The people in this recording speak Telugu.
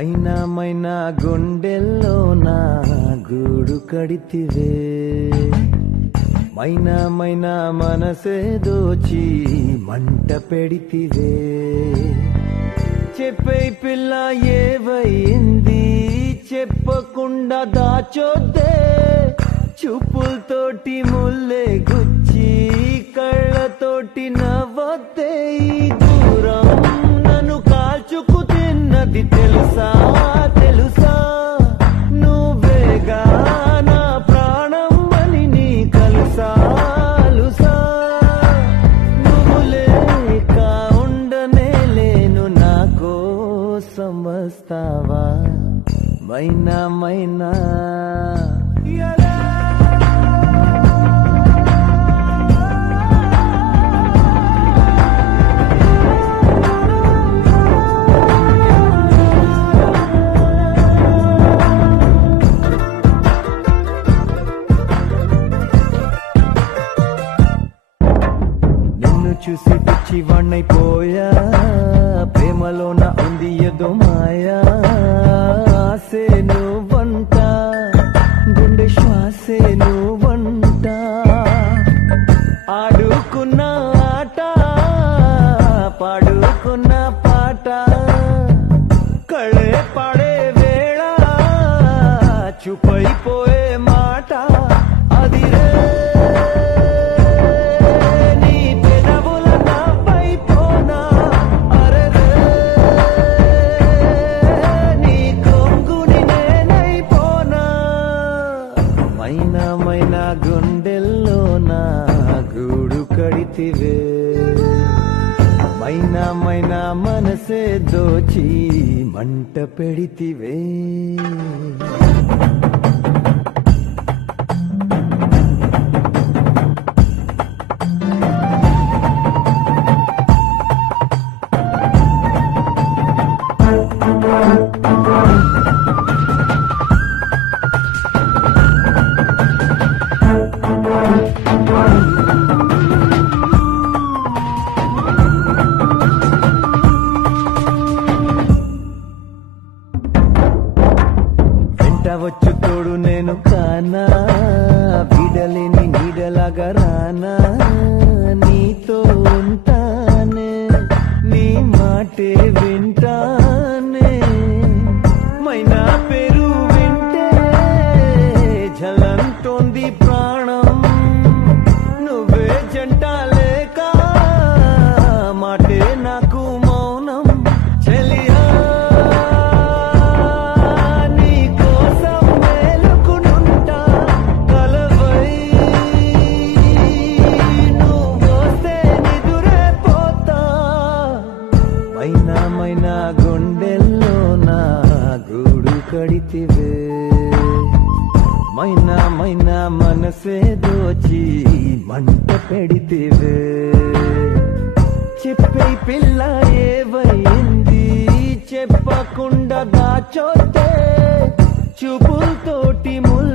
మైనా మైనా గుండెల్లో నా గూడు కడితివే, మైనా మైనా మనసే దోచి మంట పెడితివే. చెప్పే పిల్ల ఏవైంది చెప్పకుండా దాచొద్దే, చూపులతోటి ముల్లే గుచ్చి కళ్ళతోటి నవ్వొద్దే. ఈ దూరం నన్ను కాల్చుకు తిన్నది తెలుసా తెలుసా, నువ్వేగా నా ప్రాణం అని నీ కలుసా లుసా. నువ్వు లేక ఉండనే లేను, నా కోసం వస్తావా మైనా మైనా. చూసి పిచ్చివాణ్ణైపోయా, ప్రేమలోన ఉంది ఏదో మాయా. ఆసే నువ్వంట, గుండె శ్వాసే నువ్వంట, ఆడుకున్న ఆట పాడుకున్న పాట, కళే పాడే వేళ చూపైపోయే మాట. అదిరే మైనా మైనా గుండెల్లో నా గూడు కడితివే, మైనా మైనా మనసే దోచి మంట పెడితివే. వచ్చు తోడు నేను కానా, విడలేని నీడలాగా రానా, నీతో ఉంటానే, నీ మాటే వింటానే. మైనా పేరు వింటే జలంతోంది ప్రాణం, నువ్వే జంట లేక మాటే నాకు మౌనం. చెలియా మైనా మైనా గుండెల్లో నా గూడు కడితివే, మైనా మైనా మనసే దోచి మంట పెడితివే. చెప్పే పిల్ల ఏవైంది చెప్పకుండా దాచొద్దే, చూపులతోటి ముల్ల